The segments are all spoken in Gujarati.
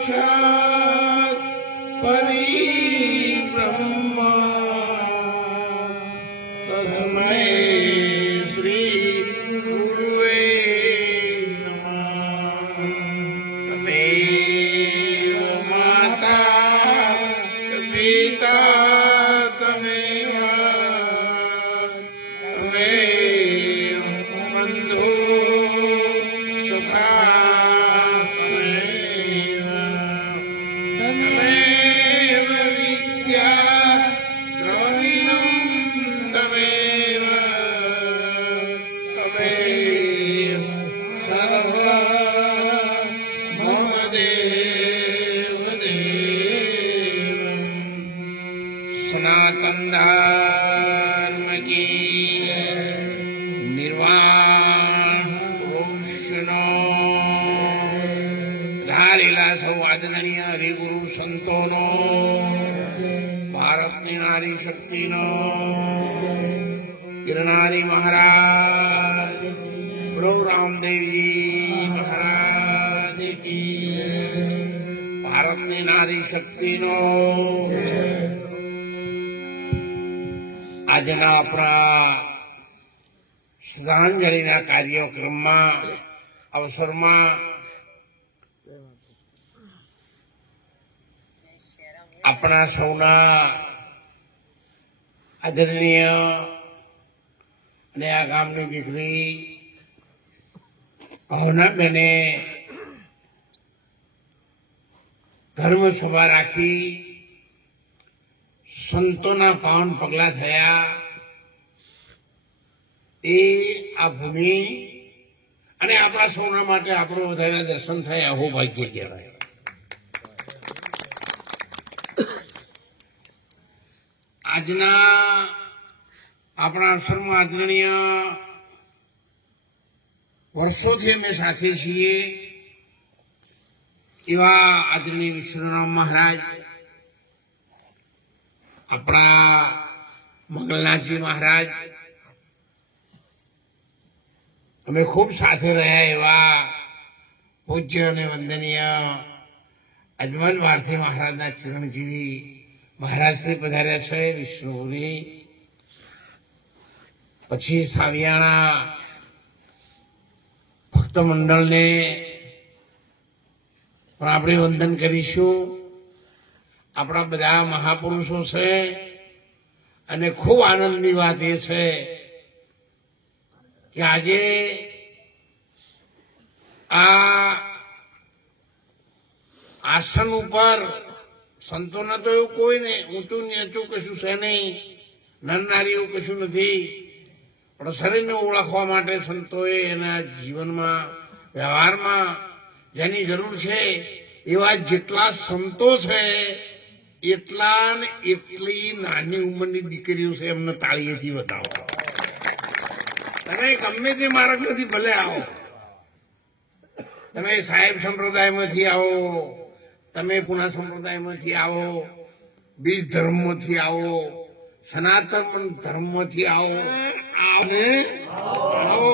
સાક્ષાત પરિબ્રહ્મ તસ્મૈ શ્રી ગુરુવે નમઃ. તમેવ માતા પિતા તમેવ બંધુ સખા તમેવ વિદ્યા દ્રવિણમ તમેવ સર્વ મમ દેવ દેવમ. સનાતન ધર્મ કી નિર્વાણ પુરુષનો ધારેલા સૌ આદરણીય હરિગુરુ સંતોનો, ભારતની નારી શક્તિનો, ગિરનારી મહારાજ, બોલો રામદેવજી મહારાજ કી, ભારતની નારી શક્તિનો. આજના આપણા શ્રદ્ધાંજલિના કાર્યક્રમમાં અવસરમાં આપણા સૌના આદરણીય અને આ ગામની દીકરી ભાવનાબેને ધર્મસભા રાખી સંતોના પાવન પગલા થયા. એ આ ભૂમિ અને આપણા સૌના માટે આપણો બધાના દર્શન થયા આવું ભાગ્ય કહેવાય. આજના આપણા અવસરમાં આદરણીય વર્ષોથી અમે સાથે છીએ એવા આદરણીય વિષ્ણુરામ મહારાજ, આપણા મંગલનાથજી મહારાજ, અમે ખૂબ સાથે રહ્યા એવા પૂજ્ય અને વંદનીય અજમલ વારસી મહારાજના ચરણજીવી મહારાજ શ્રી પધાર્યા છે વિષ્ણુપુરી. પછી સાવિયાણા ભક્ત મંડળને પણ આપણે વંદન કરીશું. આપણા બધા મહાપુરુષો છે અને ખૂબ આનંદની વાત એ છે કે આજે આ આસન ઉપર સંતોના તો એવું કોઈ ને ઊંચું નીચું કશું છે નહીં, નરનારી એવું કશું નથી, પણ શરીરને ઓળખવા માટે સંતોએ એના જીવનમાં વ્યવહારમાં જેની જરૂર છે એવા જેટલા સંતો છે એટલા ને એટલી નાની ઉંમરની દીકરીઓ છે એમને તાળીએથી બતાવો. તમે ગમે તે માર્ગમાંથી ભલે આવો, તમે સાહેબ સંપ્રદાયમાંથી આવો, તમે પુના સંપ્રદાયમાંથી આવો, બીજ ધર્મમાંથી આવો, સનાતન ધર્મમાંથી આવો, આવો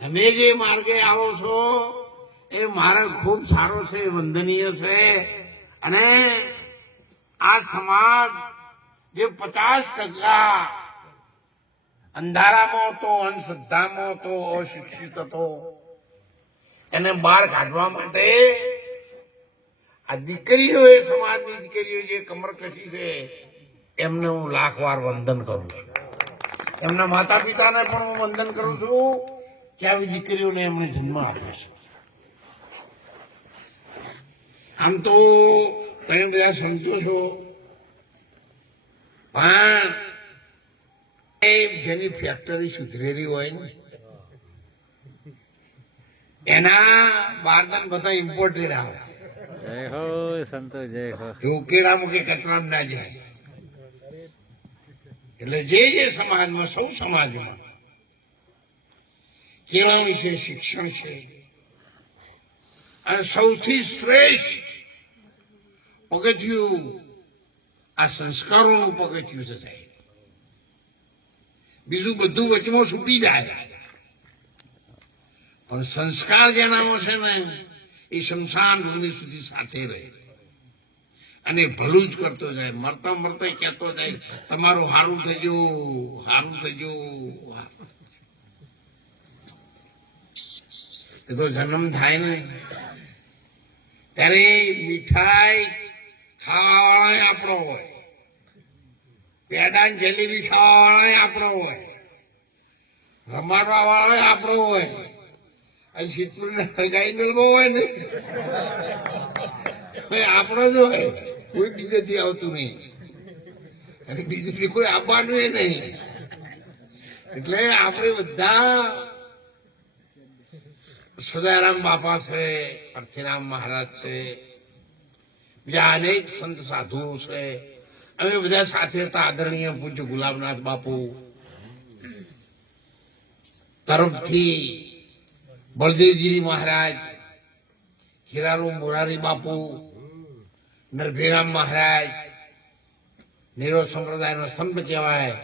તમે જે માર્ગે આવો છો એ માર્ગ ખૂબ સારો છે, વંદનીય છે. અને આ સમાજ જે 50% અંધારામાં હતો, અંધશ્રદ્ધામાં હતો, અશિક્ષિત હતો, એને બહાર કાઢવા માટે આ દીકરીઓ, એ સમાજની દીકરીઓ જે કમર કસી છે એમને હું લાખ વાર વંદન કરું છું. એમના માતા પિતાને પણ હું વંદન કરું છું કે આવી દીકરીઓને એમને જન્મ આપ્યો છે. આમ તો તમે બધા સંતો છો, પણ જેની ફેક્ટરી સુધરેલી હોય ને એના બારદાન બધા ઇમ્પોર્ટેડ આવે. જય હો સંતો, જય હો. ઉકેલામાં કે કચરામ ના જાય. એટલે જે સમાજમાં, સૌ સમાજમાં કેળા વિશે શિક્ષણ છે અને સૌથી શ્રેષ્ઠ પગથિયું આ સંસ્કારોનું પગથિયું છે સાહેબ. બીજું બધું વચમાં છૂટી જાય. પણ સંસ્કાર જેનામાં છે ને એ શમશાન ભૂમિ સુધી સાથે રહે અને ભલું જ કરતો જાય, મરતા મરતા કહેતો જાય તમારું સારું થજો, સારું થજો. એ તો જન્મ થાય ને ત્યારે મીઠાઈ ખાવાવાળા આપણો હોય, પેડા ને જલેબી ખાવાવાળા આપણો હોય, રમાડવા વાળો આપણો હોય, અને સિદ્ધપુર ને ગાય નલબો હોય ને આપણો જ હોય, કોઈ બીજેથી આવતું નહીં અને બીજેથી કોઈ આપવાનું નહીં. એટલે આપણે બધા સદારામ બાપા છે, અર્થીરામ મહારાજ છે, બીજા અનેક સંત સાધુઓ છે, અમે બધા સાથે હતા. આદરણીય પૂજ્ય ગુલાબનાથ બાપુ તરફથી બળદેવગીરી મહારાજ, હીરાલાલ મોરારી બાપુ, નરભીરામ મહારાજ, નીરો સંપ્રદાયનો સ્તંભ કહેવાય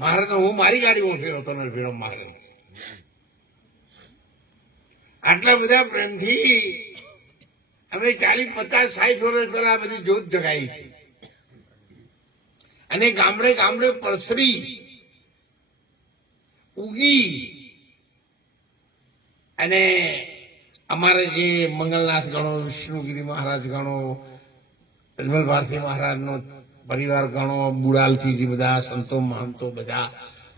મહારાજ. હું મારી ગાડીમાં ફેર્યો હતો નરભીરામ મહારાજ. આટલા બધા પ્રેમથી અમે 40-50-60 વર્ષ પહેલા બધી જોત જગાઈ હતી અને ગામડે ગામડે પરસરી ઉગી. અને અમારે જે મંગલનાથ ગણો, વિષ્ણુગીરી મહારાજ ગણો, અજમલ ભારતી મહારાજનો પરિવાર ગણો, બુડાલથી જે બધા સંતો મહંતો બધા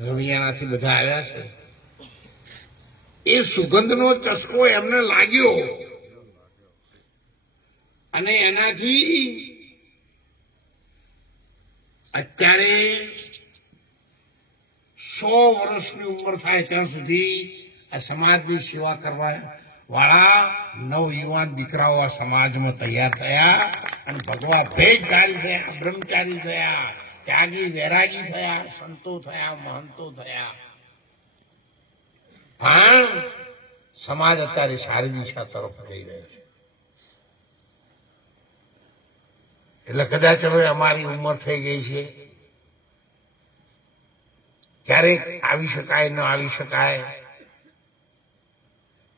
રણિયાણાથી બધા આવ્યા છે. એ સુગંધનો ચસ્કો એમને લાગ્યો અને એનાથી અત્યારે 100 વર્ષની ઉંમર થાય ત્યાં સુધી આ સમાજની સેવા કરવા વાળા નવયુવાન દીકરાઓ આ સમાજમાં તૈયાર થયા અને ભગવા ભેદધારી થયા, બ્રહ્મચારી થયા, ત્યાગી વૈરાગી થયા, સંતો થયા, મહંતો થયા. પણ સમાજ અત્યારે સારી દિશા તરફ જઈ રહ્યો છે. એટલે કદાચ હવે અમારી ઉંમર થઈ ગઈ છે, ક્યારેક આવી શકાય ન આવી શકાય,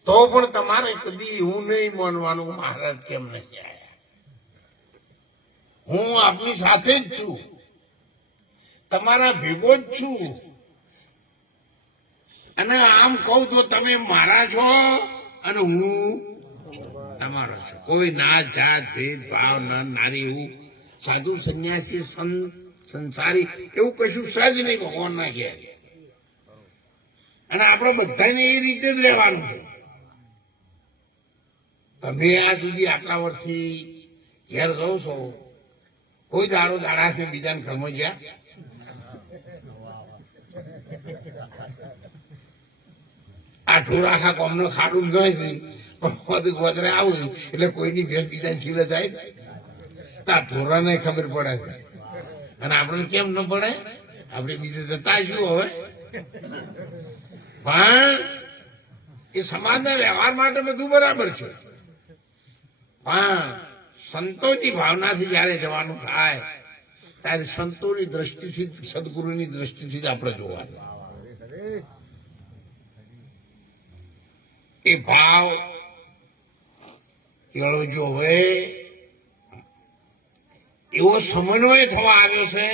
તો પણ તમારે કદી એવું નહીં માનવાનું મહારાજ કેમ નહીં આવ્યા. હું આપની સાથે જ છું, તમારા ભેગો જ છું. અને આમ કહું તો તમે મારા છો અને હું તમારો છું. કોઈ નાત જાત ભેદભાવ નર નારી એવું સાધુ સંન્યાસી સંત સંસારી એવું કશું સજ નહીં ભગવાનના ઘેર. અને આપણે બધાને એ રીતે જ રહેવાનું છે. તમે આ સુધી આટલા વર્ષથી ઘેર રહો છો, કોઈ દાડો દાડા છે બીજાને ઘરમાં ગયા? આ ઢોરાખા કોમનો ખાડું ગય છે પણ ગોદરે આવું એટલે કોઈની ભેર બીજાને છીલે જાય તો આ ઢોરાને ખબર પડે છે. અને આપણે કેમ ન પડે? આપણે બીજે જતા શું હવે? પણ એ સમાજના વ્યવહાર માટે બધું બરાબર છે, પણ સંતોની ભાવનાથી જયારે જવાનું થાય ત્યારે સંતોની દ્રષ્ટિથી જ, સદગુરુની દ્રષ્ટિથી જ આપણે જોવાનું. એ ભાવ એવો જો હવે એવો સમન્વય થવા આવ્યો છે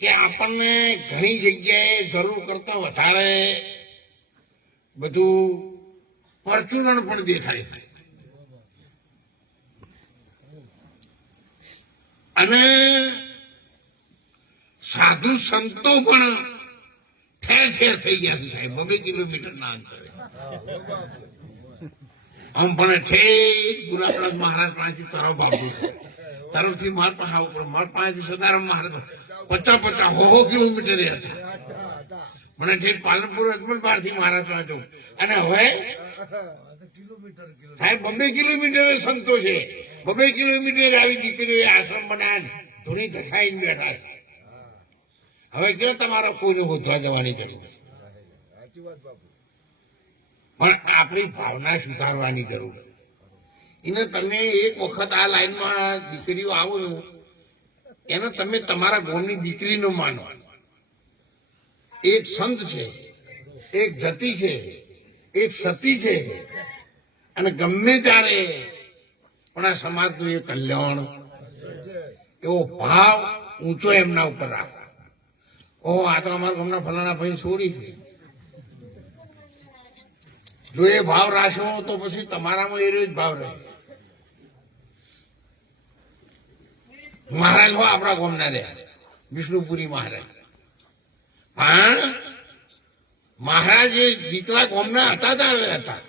કે આપણને ઘણી જગ્યાએ જરૂર કરતા વધારે બધું પરચુરણ પણ દેખાય છે. અને સાધુ સંતો પણ ઠેર ઠેર થઈ ગયા છે સાહેબ, 2 કિલોમીટરના અંતરે. આમ પણ ઠેર ગુલાબનાથ મહારાજ પાસેથી તરફ આવતું તરફથી માર પાસે આવવું પડે, માર પાસેથી સદારામ મહારાજ 50-50 કિલોમીટર હતા. મને ઠેર પાલનપુર અજમલ ભારતી મહારાજ પાસે જવું. અને હવે સાહેબ 2 કિલોમીટર સંતો છે, 2 કિલોમીટર આવી દીકરીઓ આશ્રમ બનાવીને ધૂણી ધખાઈને બેઠા છે. હવે કેવો તમારો કોઈને હોધવા જવાની જરૂર? પણ આપણી ભાવના સુધારવાની જરૂર છે. એને તમે એક વખત આ લાઈનમાં દીકરીઓ આવો ને એને તમે તમારા ગોળની દીકરી નો માનો. એક સંત છે, એક જતી છે, એક સતી છે અને ગમે ત્યારે પણ આ સમાજનું એ કલ્યાણ એવો ભાવ ઊંચો એમના ઉપર રાખો. આ તો અમારા ગામના ફલાણા ભાઈ છોડી છે. જો એ ભાવ રાખશો તો પછી તમારામાં એ જ ભાવ રહે. મહારાજ હો આપણા ગામના રહ્યા, વિષ્ણુપુરી મહારાજ. પણ મહારાજ એ દીકરા ગામના હતા ત્યારે હતા.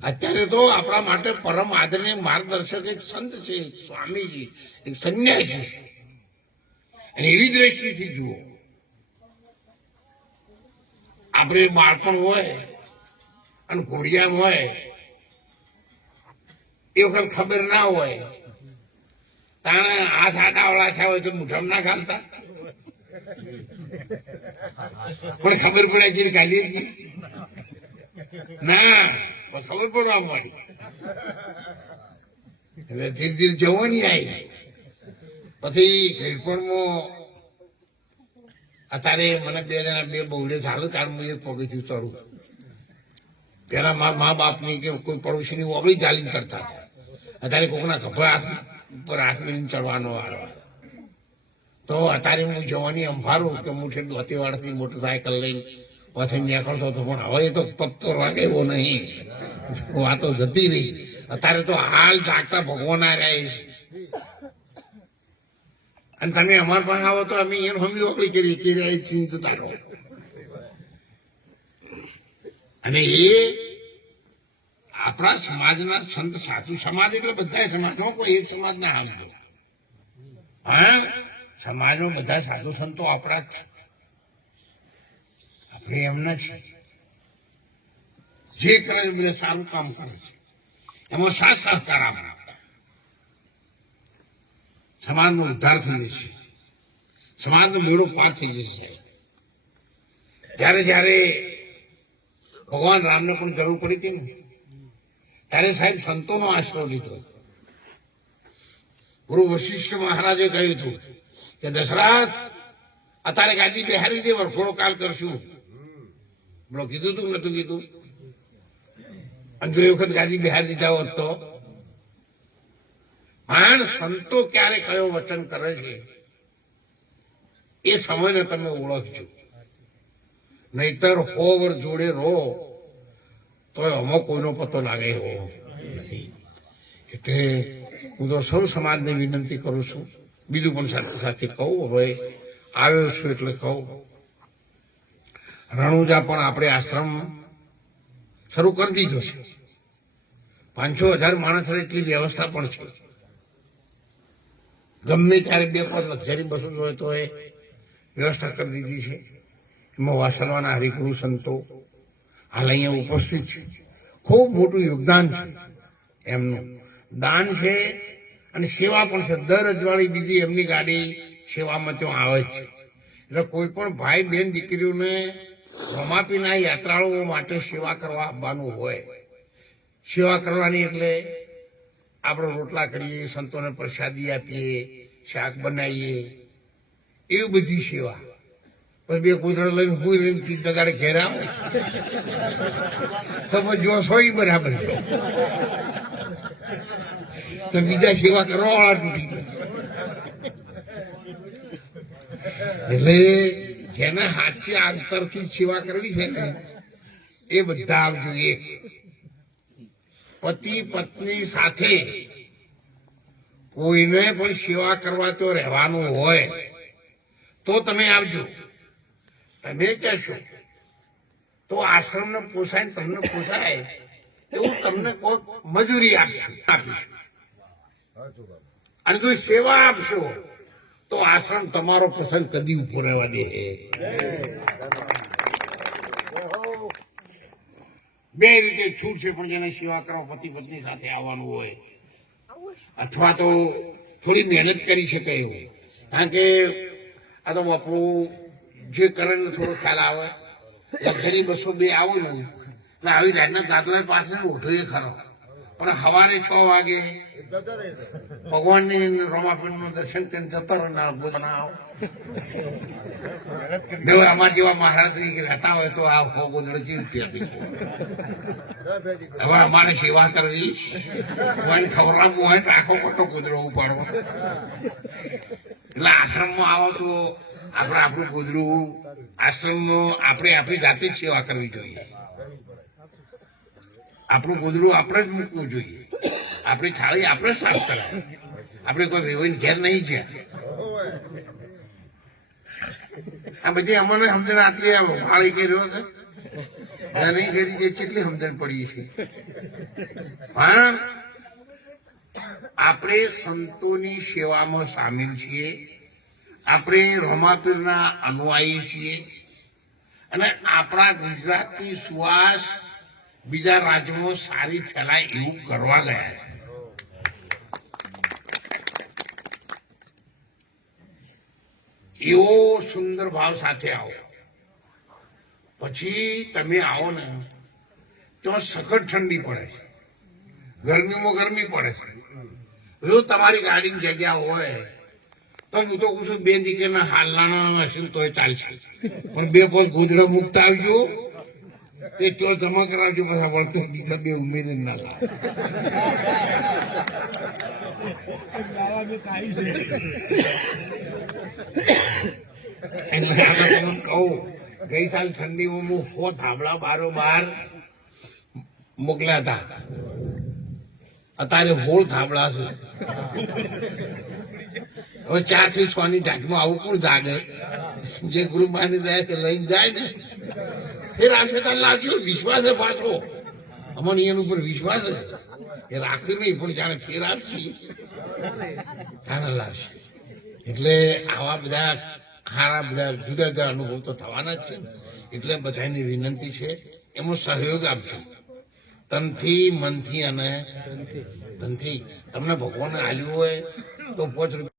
અત્યારે તો આપણા માટે પરમ આદરણીય માર્ગદર્શક એક સંત છે, સ્વામીજી, એક સંન્યાસી છે. અને એવી દ્રષ્ટિથી જુઓ, આપણે બાળપણ હોય અને ઘોડિયામ હોય એ વખત ખબર ના હોય, તાણે આ સાડાવાળા થયા હોય તો મુઠામ ના ખાલતા, પણ ખબર પડે છે ગાલી ના ખબર પડવા માંડી. એટલે ધીરે ધીરે જવાની આવી. પછી ઘેરપણમાં અત્યારે મને બે બહુડે ચાલુ તાર હું એક પગથિયું ચડું. પેલા મારા મા બાપની કે કોઈ પડોશીની ઓગળી ચાલીને કરતા હતા. અત્યારે કોકના ખભા ઉપર હાથ મેળીને ચડવાનો વાળો. તો અત્યારે હું જવાની અંભારું કે મુઠે દોતીવાડથી મોટરસાયકલ લઈને પછી નીકળતો હતો, પણ હવે તો પત્તો લાગે એવો નહીં, વાતો જતી રહી. અત્યારે તો હાલ જાગતા ભગવાન રહ્યા છે. અને તમે અમારા પાસે આવો તો અમે એમ સમજી ઓગળી કરી કે ચિંતા રહો. અને એ આપણા સમાજના સંત સાધુ, સમાજ એટલે બધા સમાજ, કોઈ એક સમાજ ના સમજો, પણ સમાજમાં બધા સાધુ સંતો આપણા જ છે. આપણે એમના છે જે કરે છે, બધા સારું કામ કરે છે, એમાં સાથ સહકાર આપણા સમાજનો ઉદ્ધાર થઈ જશે, સમાજનો બેડો પાર થઈ જશે. જયારે જયારે ભગવાન રામને પણ જરૂર પડી હતી ને, ત્યારે સાહેબ સંતોનો આશરો લીધો. ગુરુ વશિષ્ઠ મહારાજે કહ્યું હતું કે દશરથ અત્યારે ગાદી બેહારી દે, વરઘોડો કાલ કરશું. બોલો કીધું તું નતું કીધું? અને જો એ વખત ગાદી બેહારી દીધા હોત તો? પણ સંતો ક્યારે કયો વચન કરે છે એ સમયને તમે ઓળખજો, નહીતર હોવર જોડે રહો તો અમો કોઈનો પતો લાગે એવો નથી. એટલે હું તો સૌ સમાજને વિનંતી કરું છું, બીજું પણ સાથે સાથે કહું. હવે આવ્યો છું એટલે કહું, રણુજા પણ આપણે આશ્રમ શરૂ કરી દીધો છે. 5,000 માણસ એટલી વ્યવસ્થા પણ છે. ગમે ત્યારે 2-5 લક્ઝરી બસો હોય તો એ વ્યવસ્થા કરી દીધી છે. એમાં વાસણવાના હરિગુરુ સંતો હાલ અહીંયા ઉપસ્થિત છે. ખૂબ મોટું યોગદાન છે એમનું, દાન છે અને સેવા પણ છે. દર અજવાળી બીજી એમની ગાડી સેવામાં ત્યાં આવે જ છે. એટલે કોઈ પણ ભાઈ બેન દીકરીઓને રમાપીના યાત્રાળુઓ માટે સેવા કરવા આવવાનું હોય, સેવા કરવાની એટલે આપણે રોટલા કરીએ, સંતોને પ્રસાદી આપીએ, શાક બનાવીએ, એવી બધી સેવા. પછી 2 કૂતરા લઈને હુઈ રહીને 3 દાડે ઘેર આવે તમે જો સોય બરાબર તો બીજા સેવા કરવા વાળા તૂટી જાય. એટલે જેને સાચી અંતરથી સેવા કરવી છે ને એ બધા આવજો. એક પતિ પત્ની સાથે કોઈને પણ સેવા કરવા તો રહેવાનું હોય તો તમે આવજો. તમે કહેશો તો આશ્રમને પોસાય, તમને પોસાય એવું તમને કોઈ મજૂરી આપીશું. અને જો સેવા આપશો તો આશ્રમ તમારો પ્રસંગ કદી ઉભો રહેવા દે. 2 રીતે છૂટ છે, પણ જેને સેવા કરવા પતિ પત્ની સાથે આવવાનું હોય અથવા તો થોડી મહેનત કરી શકે એવું, કારણ કે આ તો બાપુ જે કરે ને થોડો ખ્યાલ આવે. લક્ઝરી બસો 2 આવો ને એટલે આવી રાતના ગાદલા પાસે ઓઢો એ ખરો, પણ સવારે 6 વાગે ભગવાનની રોમાપીર નું દર્શન કરીને જતો બનાવો. અમારા જેવા મહારાજ રહેતા હોય તો આ ગોદડો ચીરતી હતી. હવે અમારે સેવા કરવી કોઈને ખવડાવવું હોય તો આખો મોટો ગોદડો ઉપાડવો. એટલે આશ્રમમાં આવો તો આપણે આપણું ગોદડું આશ્રમમાં આપણે આપણી જાતે જ સેવા કરવી જોઈએ. આપણું ગોદડું આપણે જ મૂકવું જોઈએ. આપણી થાળી આપણે જ સાફ કરાવે. આપણે કોઈ વેવાઈને ઘેર નહીં ગયા. આ બધી અમને સમજણ આટલી ફાળી કર્યો છે નહીં કરી જે કેટલી સમજણ પડી છે. પણ આપણે સંતોની સેવામાં સામેલ છીએ. આપણે રોમાપીરના અનુયાયી છીએ અને આપણા ગુજરાતની સુવાસ બીજા રાજ્યોમાં સારી ફેલાય એવું કરવા ગયા છે. એવો સુંદર ભાવ સાથે આવો. પછી તમે આવો ને તો સખત ઠંડી પડે છે, ગરમીમાં ગરમી પડે છે. જો તમારી ગાડીની જગ્યા હોય તો હું તો કહું છું 2 દીકરીના હાલના હશે તોય ચાલશે, પણ 2 પોત ગોદડા મુકતા આવજો. તે તો જમા કરાવજો, બધા વળતો બીજા 2 ઉમેરી ના લાવે. કહું ગઈ સાલ ઠંડીમાં હું 100 ધાબળા બારોબાર મોકલ્યા હતા. અત્યારે 16 ધાબળા છે. હવે 4 થી 6 ની ઢાંકમાં આવું કોણ જાગે? જે ગુરુબાની જાય તે લઈને જાય ને એ રાખે તાર લાવશે. વિશ્વાસ છે પાછો અમને એના ઉપર વિશ્વાસ છે. એ રાખી નહીં પણ જાણે ફેર આપશે તારે લાવશે. એટલે આવા બધા ખારા બધા જુદા જુદા અનુભવ તો થવાના જ છે. એટલે બધાની વિનંતી છે એમનો સહયોગ આપજો. તનથી, મનથી અને ધનથી. તમને ભગવાને આલ્યું હોય તો 5 રૂપિયા